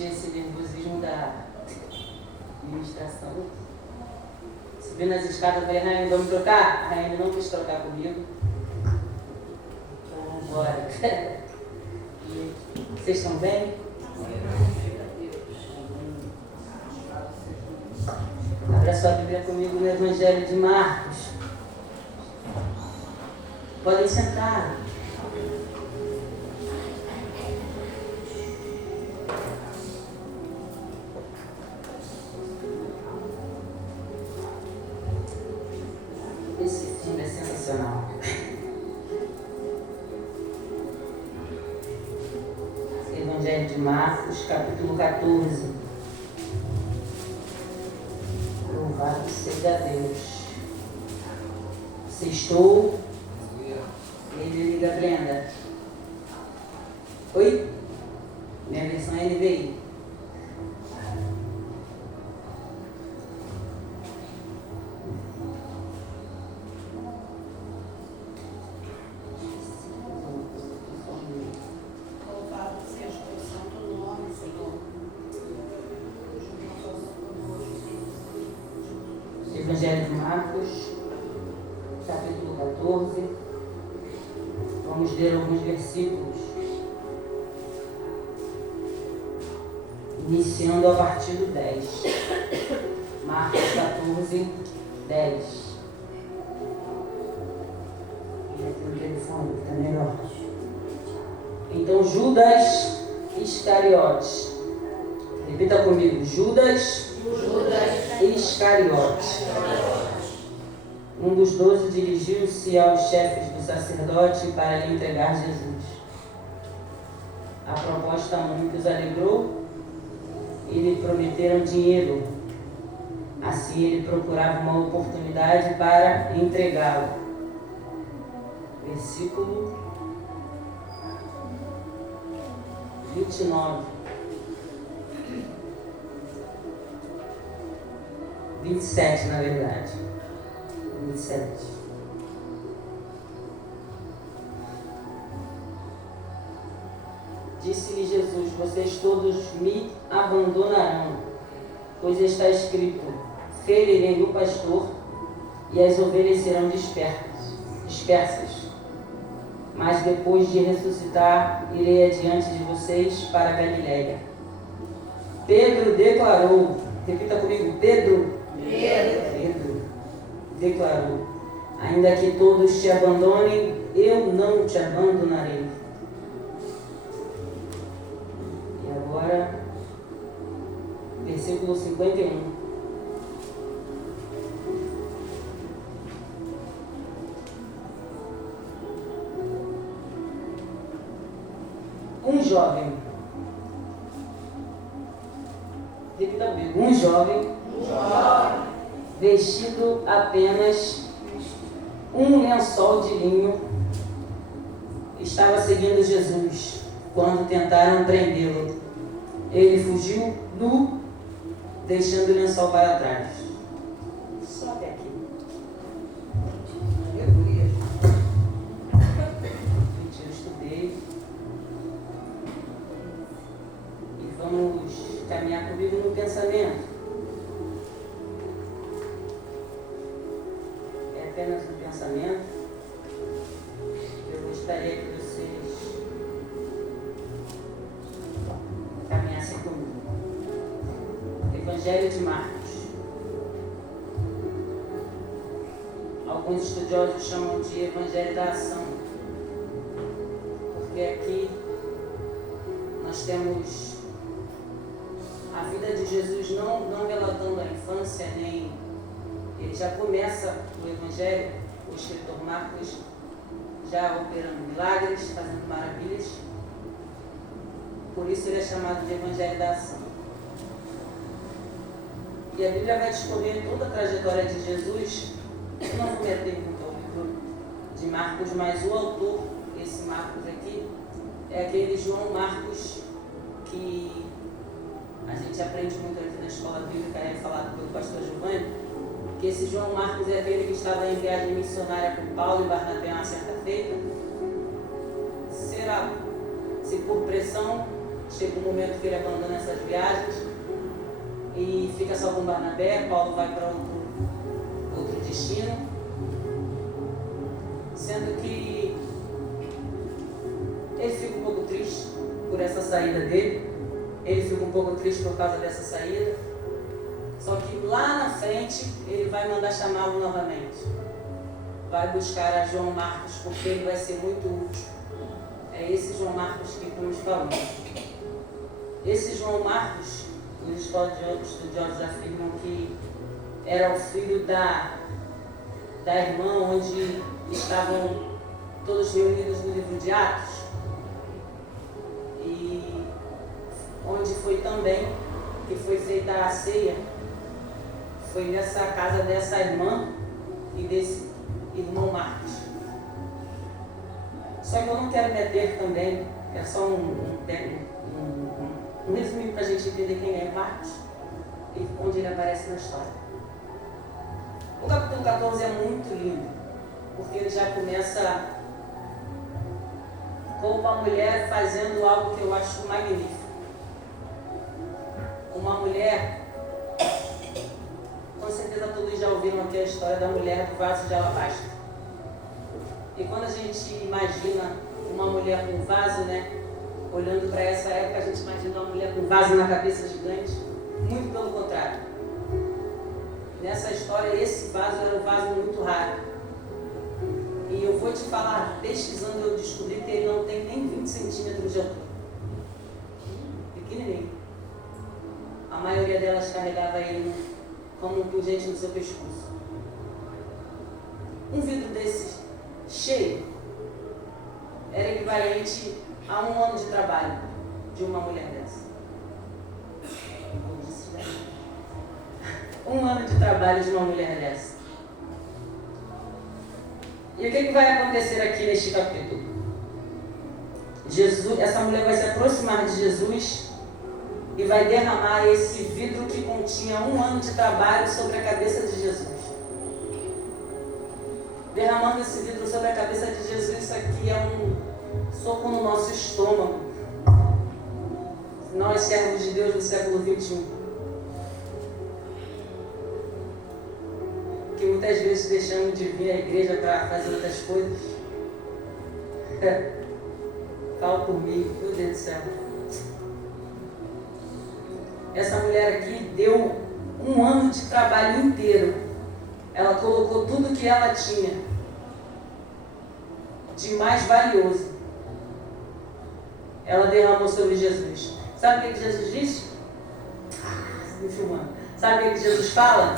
sentir esse nervosismo da administração. Subi nas escadas, falei, Raine, vamos trocar? A Raine não quis trocar comigo. Então, vamos embora. Vocês estão bem? Abra sua Bíblia comigo no Evangelho de Marcos. Podem sentar. Esse filme é sensacional. Evangelho de Marcos, capítulo 14. Louvado seja Deus. Sextou. Ele liga a Brenda. Oi? Minha versão é NVI. Evangelho de Marcos, capítulo 14. Vamos ler alguns versículos, iniciando a partir do 10. Marcos 14, 10. O telefone está melhor. Então Judas Iscariotes. Repita comigo. Judas Iscariotes. Um dos 12 dirigiu-se aos chefes do sacerdote para lhe entregar Jesus. A proposta muitos alegrou e lhe prometeram dinheiro. Assim ele procurava uma oportunidade para entregá-lo. Versículo 29. 27, na verdade. 27. Disse-lhe Jesus: vocês todos me abandonarão, pois está escrito: ferirei o pastor e as ovelhas serão dispersas. Mas depois de ressuscitar, irei adiante de vocês para Galiléia. Pedro declarou, repita comigo, Pedro declarou: ainda que todos te abandonem, eu não te abandonarei. E agora, versículo 51. Um jovem, repita comigo, um jovem vestido apenas um lençol de linho, estava seguindo Jesus quando tentaram prendê-lo. Ele fugiu nu, deixando o lençol para trás. Sobe aqui. Eu estudei. E vamos caminhar comigo no pensamento. Apenas um pensamento. Eu gostaria que vocês caminhassem comigo. Evangelho de Marcos. Alguns estudiosos chamam de Evangelho da Ação, porque aqui nós temos a vida de Jesus não relatando a infância, nem ele já começa o Evangelho, o escritor Marcos, já operando milagres, fazendo maravilhas. Por isso ele é chamado de Evangelho da Ação. E a Bíblia vai discorrer toda a trajetória de Jesus. Eu não vou me ater muito ao livro de Marcos, mas o autor, esse Marcos aqui, é aquele João Marcos que a gente aprende muito aqui na escola bíblica, é falado pelo pastor Giovanni, que esse João Marcos é aquele que estava em viagem missionária com Paulo e Barnabé uma certa feita. Será se por pressão chega um momento que ele abandona essas viagens e fica só com Barnabé. Paulo vai para outro destino, sendo que ele fica um pouco triste por essa saída dele, ele fica um pouco triste por causa dessa saída, só que lá na frente ele vai mandar chamá-lo novamente, vai buscar a João Marcos, porque ele vai ser muito útil. É esse João Marcos que estamos falando. Esse João Marcos, os estudiosos afirmam que era o filho da irmã onde estavam todos reunidos no livro de Atos, e onde foi também que foi feita a ceia, foi nessa casa dessa irmã e desse irmão Marcos. Só que eu não quero meter também, é só um resuminho para a gente entender quem é Marcos e onde ele aparece na história. O capítulo 14 é muito lindo, porque ele já começa com uma mulher fazendo algo que eu acho magnífico. Uma mulher, com certeza todos já ouviram aqui a história da mulher do vaso de alabastro. E quando a gente imagina uma mulher com vaso, né? Olhando para essa época, a gente imagina uma mulher com vaso na cabeça gigante. Muito pelo contrário. Nessa história, esse vaso era um vaso muito raro. E eu vou te falar, pesquisando, eu descobri que ele não tem nem 20 centímetros de altura. Pequenininho. A maioria delas carregava ele como um pungente no seu pescoço. Um vidro desse cheio era equivalente a 1 ano de trabalho de uma mulher dessa. Como disse, né? 1 ano de trabalho de uma mulher dessa. E o que vai acontecer aqui neste capítulo? Essa mulher vai se aproximar de Jesus e vai derramar esse vidro que continha 1 ano de trabalho sobre a cabeça de Jesus. Derramando esse vidro sobre a cabeça de Jesus, isso aqui é um soco no nosso estômago. Nós, servos de Deus do século XXI, que muitas vezes deixamos de vir à igreja para fazer outras coisas. Fala por mim, meu Deus do céu. Essa mulher aqui deu 1 ano de trabalho inteiro. Ela colocou tudo que ela tinha de mais valioso. Ela derramou sobre Jesus. Sabe o que Jesus disse? Me filmando. Sabe o que Jesus fala?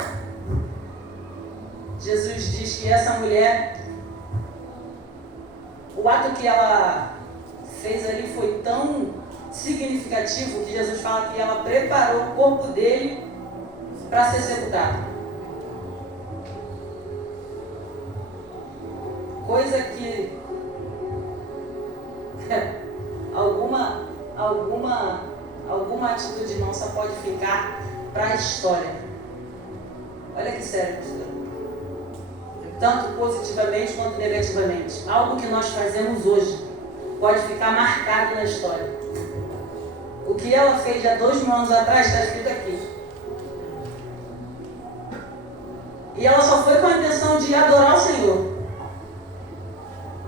Jesus diz que essa mulher, o ato que ela fez ali foi tão significativo que Jesus fala que ela preparou o corpo dele para ser sepultado. Coisa que alguma atitude nossa pode ficar para a história. Olha que sério, pastor. Tanto positivamente quanto negativamente. Algo que nós fazemos hoje pode ficar marcado na história. O que ela fez há 2000 anos atrás está escrito aqui. E ela só foi com a intenção de adorar o Senhor.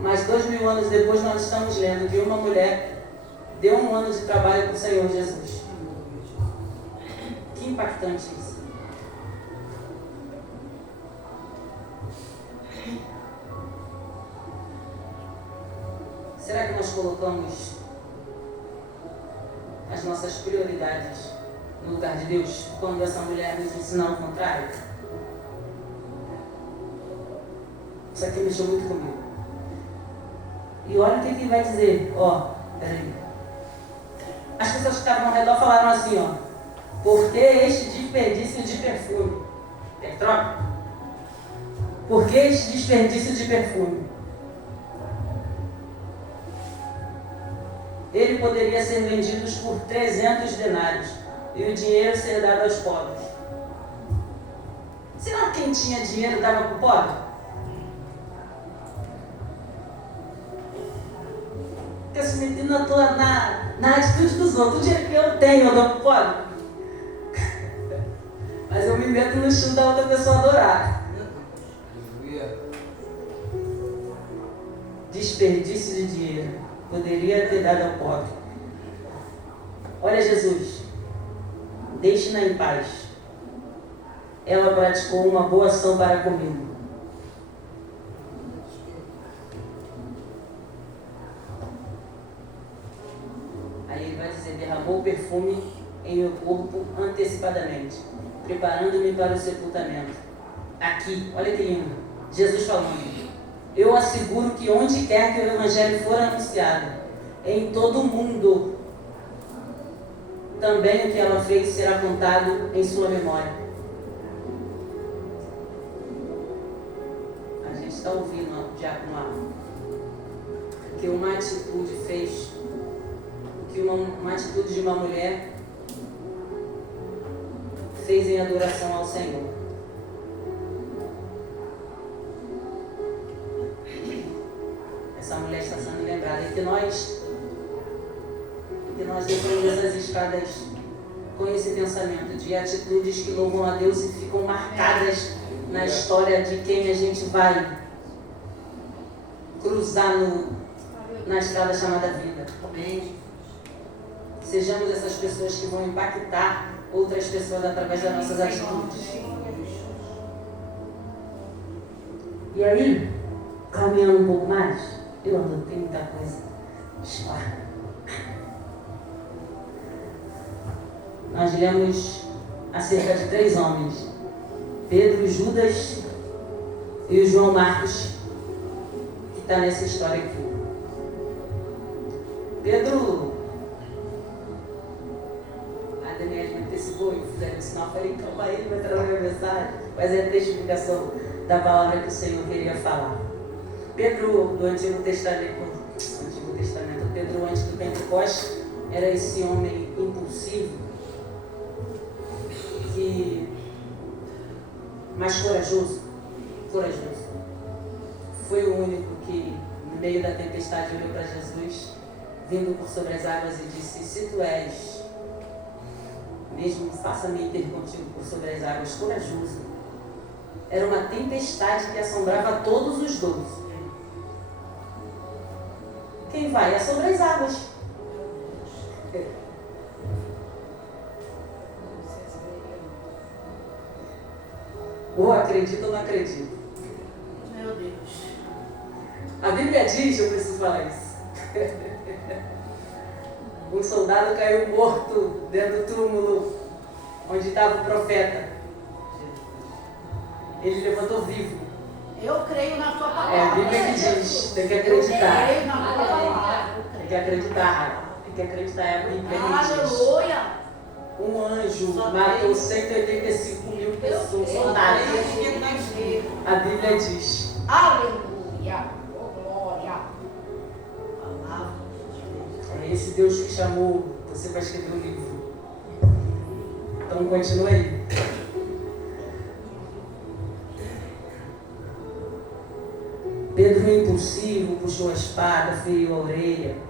Mas 2000 anos depois nós estamos lendo que uma mulher deu 1 ano de trabalho para o Senhor Jesus. Que impactante isso. Será que nós colocamos as nossas prioridades no lugar de Deus quando essa mulher nos ensinar o contrário? Isso aqui mexeu muito comigo. E olha o que ele vai dizer. Peraí. As pessoas que estavam ao redor falaram assim, por que este desperdício de perfume? Quer troca? Por que este desperdício de perfume? Ele poderia ser vendido por 300 denários e o dinheiro ser dado aos pobres. Será que quem tinha dinheiro dava para o pobre? fica se metendo na atitude dos outros. O dinheiro que eu tenho, eu dou pro pobre. Mas eu me meto no estilo da outra pessoa adorar. Desperdício de dinheiro. Poderia ter dado ao pobre. Olha Jesus. Deixe-na em paz. Ela praticou uma boa ação para comigo. Aí ele vai dizer, derramou perfume em meu corpo antecipadamente, preparando-me para o sepultamento. Aqui, olha que lindo, Jesus falando. Eu asseguro que onde quer que o Evangelho for anunciado, em todo o mundo, também o que ela fez será contado em sua memória. A gente está ouvindo o diácono lá. Que uma atitude fez, que uma atitude de uma mulher fez em adoração ao Senhor. Essa mulher está sendo lembrada. E que nós descemos essas escadas com esse pensamento de atitudes que louvam a Deus e ficam marcadas na história de quem a gente vai cruzar na estrada chamada vida. Amém. Sejamos essas pessoas que vão impactar outras pessoas através das nossas atitudes. E aí, caminhando um pouco mais, eu anotei muita coisa. Nós lemos acerca de 3 homens: Pedro, Judas e o João Marcos, que está nessa história aqui. Pedro, a Daniela me antecipou e fizeram sinal, falei, calma aí, vai trazer uma mensagem, mas é a testificação da palavra que o Senhor queria falar. Pedro do Antigo Testamento, Pedro antes do Pentecostes, era esse homem impulsivo, mas corajoso. Foi o único que, no meio da tempestade, olhou para Jesus, vindo por sobre as águas e disse, se tu és, mesmo faça-me ir contigo por sobre as águas. Corajoso. Era uma tempestade que assombrava todos os 12. Quem vai? É sobre as águas. Ou acredito ou não acredito. Meu Deus. A Bíblia diz, eu preciso falar isso. Um soldado caiu morto dentro do túmulo onde estava o profeta. Ele levantou vivo. Eu creio na tua palavra. É a Bíblia que diz, tem que acreditar. Eu creio na tua palavra. Tem que acreditar. Tem que acreditar, é a Bíblia que diz. Aleluia. Um anjo matou 185 mil pessoas, soldados. A Bíblia diz. Aleluia. Oh, glória. Palavra. É esse Deus que chamou você para escrever um livro. Então continua aí. Pedro, impulsivo, puxou a espada, feriu a orelha.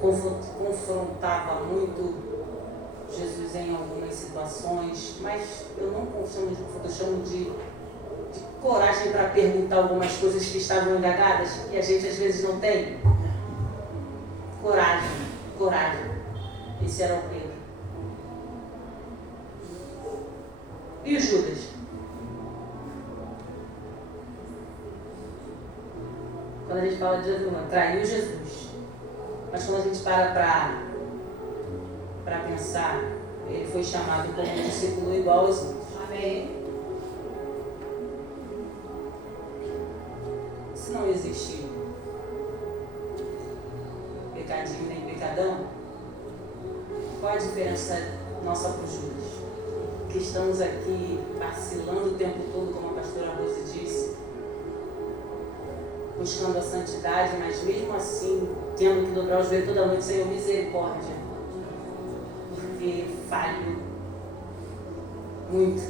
Confrontava muito Jesus em algumas situações, mas eu não chamo de confronto, eu chamo de coragem para perguntar algumas coisas que estavam indagadas e a gente às vezes não tem. Coragem. Esse era o Pedro. E o Judas? Quando a gente fala de Jesus, traiu Jesus. Mas quando a gente para pensar, ele foi chamado como um discípulo igual aos outros. Amém. Se não existe pecadinho nem pecadão, qual a diferença nossa para os Judas? Que estamos aqui vacilando o tempo todo, como a pastora Rose disse, buscando a santidade, mas mesmo assim, tendo que dobrar os joelhos toda noite, Senhor, misericórdia, porque falho muito.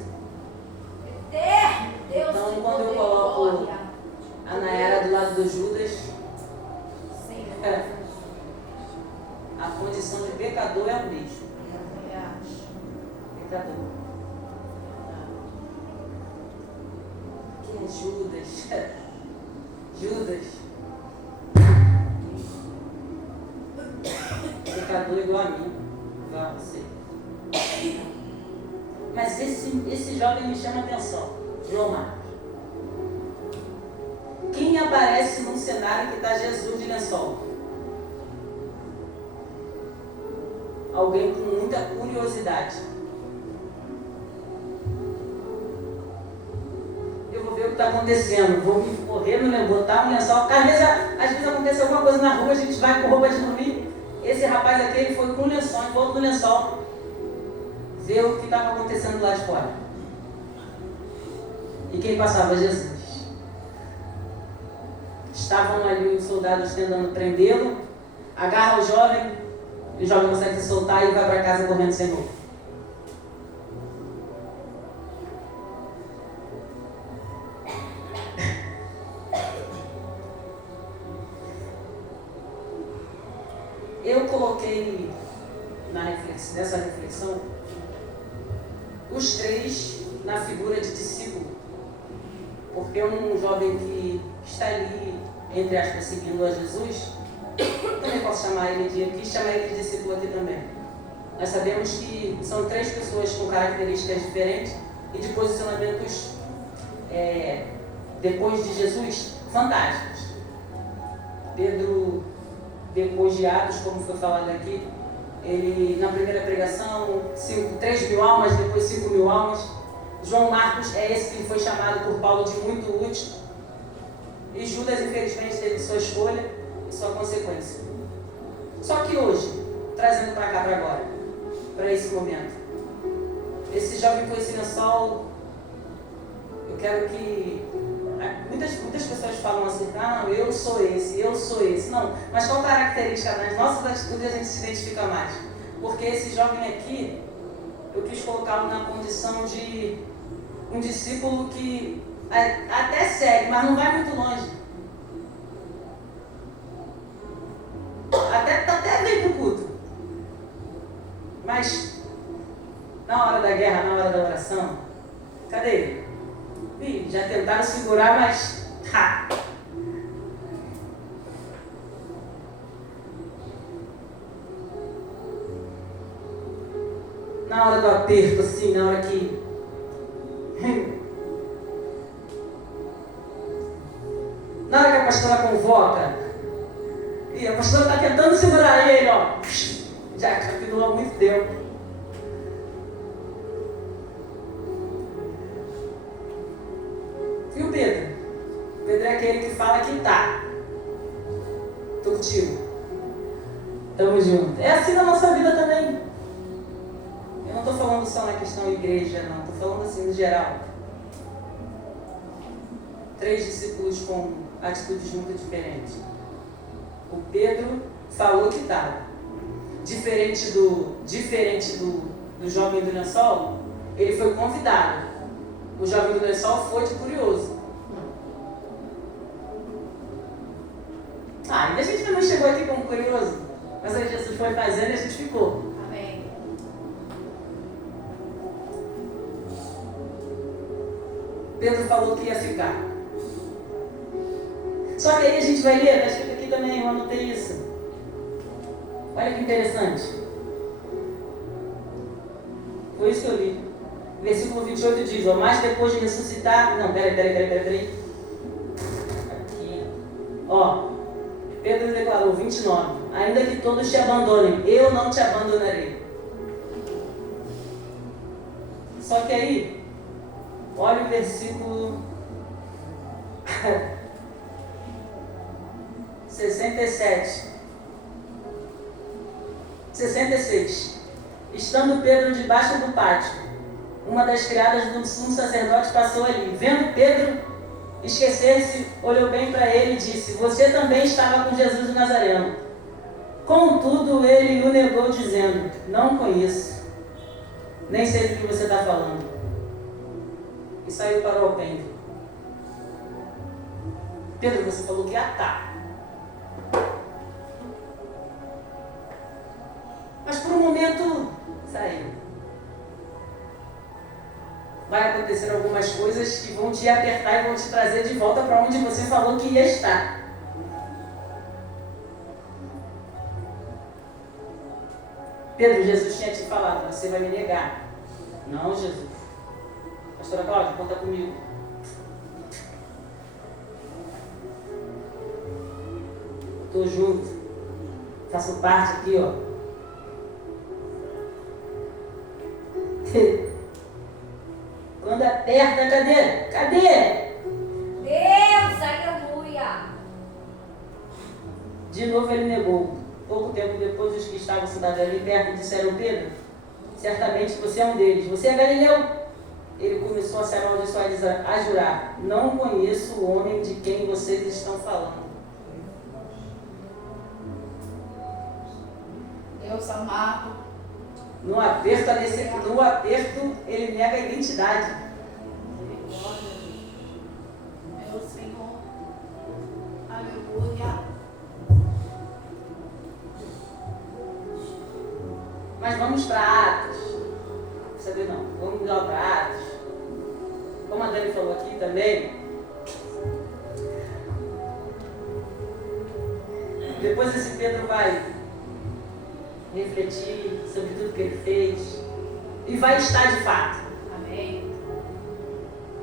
Deus, então, quando eu coloco a Nayara do lado do Judas, pecador é o mesmo. Eu também acho. Pecador. Quem é Judas? Judas. Pecador igual a mim, igual a você. Mas esse jovem me chama a atenção. João Marcos. Quem aparece num cenário que está Jesus de lençol? Alguém com muita curiosidade. Eu vou ver o que está acontecendo. Vou me correr no lençol, botar um lençol. Às vezes acontece alguma coisa na rua, a gente vai com roupa de dormir. Esse rapaz aqui, ele foi com um lençol, em volta do lençol, ver o que estava acontecendo lá de fora. E quem passava? Jesus. Estavam ali os soldados tentando prendê-lo, agarra o jovem consegue se soltar e vai para casa correndo sem roupa. Eu coloquei nessa reflexão os três na figura de discípulo, porque um jovem que está ali, entre aspas, seguindo a Jesus, também posso chamar ele de discípulo aqui também. Nós sabemos que são três pessoas com características diferentes e de posicionamentos, depois de Jesus, fantásticos. Pedro, depois de Atos, como foi falado aqui, ele, na primeira pregação, 3.000 almas, depois 5.000 almas. João Marcos é esse que foi chamado por Paulo de muito útil. E Judas, infelizmente, teve sua escolha e sua consequência. Só que hoje, trazendo para cá, para agora, para esse momento, esse jovem com esse lençol, eu quero que... Muitas pessoas falam assim, não, eu sou esse. Não, mas qual característica nas nossas atitudes a gente se identifica mais? Porque esse jovem aqui, eu quis colocá-lo na condição de um discípulo que até segue, mas não vai muito longe. Até vem pro culto. Mas, na hora da guerra, na hora da oração, cadê ele? Ih, já tentaram segurar, mas... Na hora do aperto, assim, na hora que... Na hora que a pastora convoca, e a pastora está tentando segurar ele, ó. Já capitulou há muito tempo. E o Pedro? Pedro é aquele que fala que tá. Tô contigo. Tamo junto. É assim na nossa vida também. Eu não tô falando só na questão igreja, não. Tô falando assim no geral. 3 discípulos com atitudes muito diferentes. O Pedro falou que tá. Diferente do jovem do lençol, ele foi convidado. O jovem do lençol foi de curioso. Ainda a gente não chegou aqui como curioso, mas aí Jesus foi fazendo e a gente ficou. Amém. Pedro falou que ia ficar. Só que aí a gente vai ler, está escrito aqui também, eu anotei isso. Olha que interessante. Foi isso que eu li. Versículo 28 diz, ó, mas depois de ressuscitar... Não, peraí. Aqui. Ó, Pedro declarou, 29. Ainda que todos te abandonem, eu não te abandonarei. Só que aí, olha o versículo 66. Estando Pedro debaixo do pátio, uma das criadas do sumo sacerdote passou ali. Vendo Pedro esquecer-se, olhou bem para ele e disse, você também estava com Jesus de Nazareno. Contudo, ele o negou, dizendo, não conheço, nem sei do que você está falando. E saiu para o alpendre. Pedro, você falou que ia estar. Mas por um momento saiu. Vai acontecer algumas coisas que vão te apertar e vão te trazer de volta para onde você falou que ia estar. Pedro, Jesus tinha te falado, você vai me negar. Não, Jesus. Pastora Cláudia, conta comigo. Estou junto. Faço parte aqui, ó. Quando aperta, cadê? Cadê? Deus, aleluia. De novo ele negou. Pouco tempo depois, os que estavam sentados ali perto disseram: Pedro, certamente você é um deles. Você é Galileu? Ele começou a se amaldiçoar e a jurar: não conheço o homem de quem vocês estão falando. Deus amado. No aperto, ele nega a identidade. Meu Senhor. Aleluia. Mas vamos para Atos. Sabe não? Vamos lá para Atos. Como a Dani falou aqui também. Depois esse Pedro vai refletir sobre tudo que ele fez e vai estar de fato. Amém.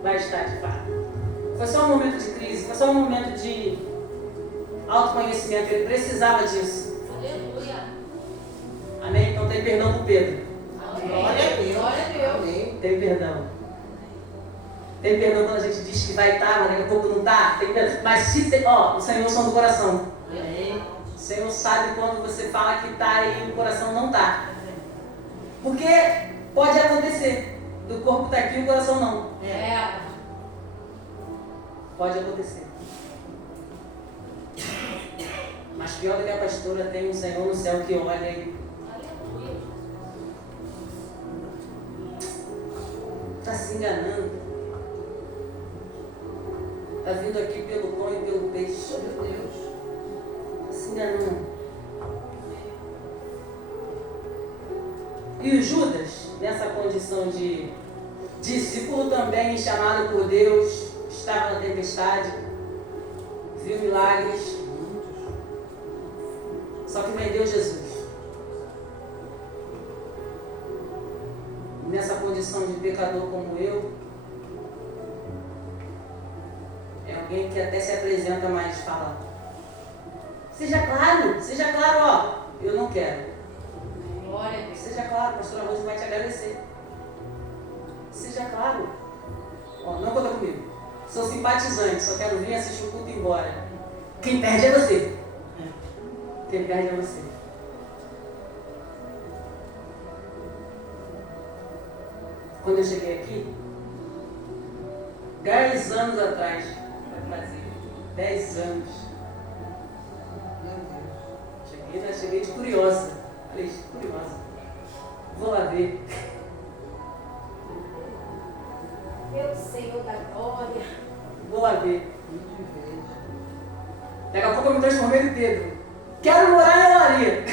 Vai estar de fato. Foi só um momento de crise, foi só um momento de autoconhecimento. Ele precisava disso. Aleluia. Amém? Então tem perdão por Pedro. Amém. Glória a Deus. Glória a Deus. Amém. Tem perdão. Tem perdão quando a gente diz que vai estar, mas daqui a pouco não está. Tem perdão. Mas se tem, o Senhor é o som do coração. Amém. O Senhor sabe quando você fala que está e o coração não está. Porque pode acontecer. Do corpo está aqui e o coração não. É. Pode acontecer. Mas pior do que a pastora, tem um Senhor no céu que olha e Aleluia. está se enganando. Está vindo aqui pelo pão e pelo peixe. Meu Deus. Está se enganando. E o Judas, nessa condição de discípulo também, chamado por Deus, estava na tempestade, viu milagres, só que vendeu Jesus. Nessa condição de pecador como eu, é alguém que até se apresenta, mas fala: seja claro, ó, eu não quero. Glória a Deus. Seja claro, a pastora Rosa vai te agradecer. Seja claro. Ó, não conta comigo. Sou simpatizante, só quero vir assistir o culto e ir embora. Quem perde é você. Quem perde é você. Quando eu cheguei aqui, 10 anos atrás, vai fazer 10 anos. Cheguei de curiosa. Falei, curiosa. Vou lá ver. Meu Senhor da glória. Vou lá ver. Daqui a pouco eu me transformei em Pedro. Quero morar na olaria.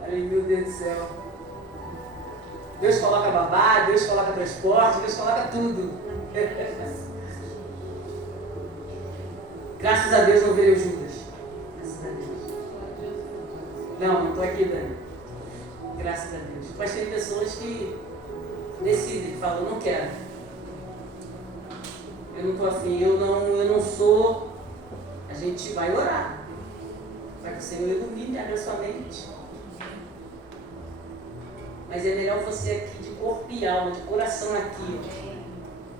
Falei, meu Deus do céu. Deus coloca babá, Deus coloca transporte, Deus coloca tudo. Graças a Deus não veio Judas. Graças a Deus. Não estou aqui, Dani. Graças a Deus. Mas tem pessoas que decidem, que falam: não quero. Eu não estou afim, eu não sou. A gente vai orar. Para que o Senhor ilumine, abra sua mente. Mas é melhor você aqui de corpo e alma, de coração aqui.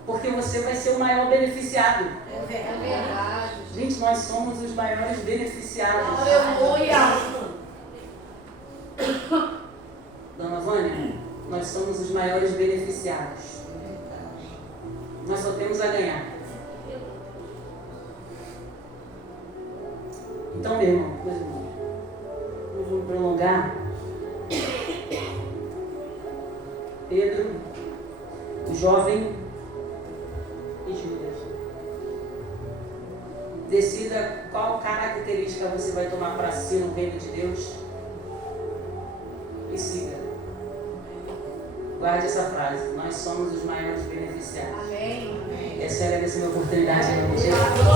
Porque você vai ser o maior beneficiado. É verdade. Gente, nós somos os maiores beneficiados. Aleluia. Dona Vânia, nós somos os maiores beneficiados. Nós só temos a ganhar. Então, meu irmão, não vou me prolongar. Pedro, o jovem e Judas. Decida qual característica você vai tomar para si no reino de Deus e siga. Guarde essa frase: nós somos os maiores beneficiados. Amém. Essa é a oportunidade em nome de Jesus.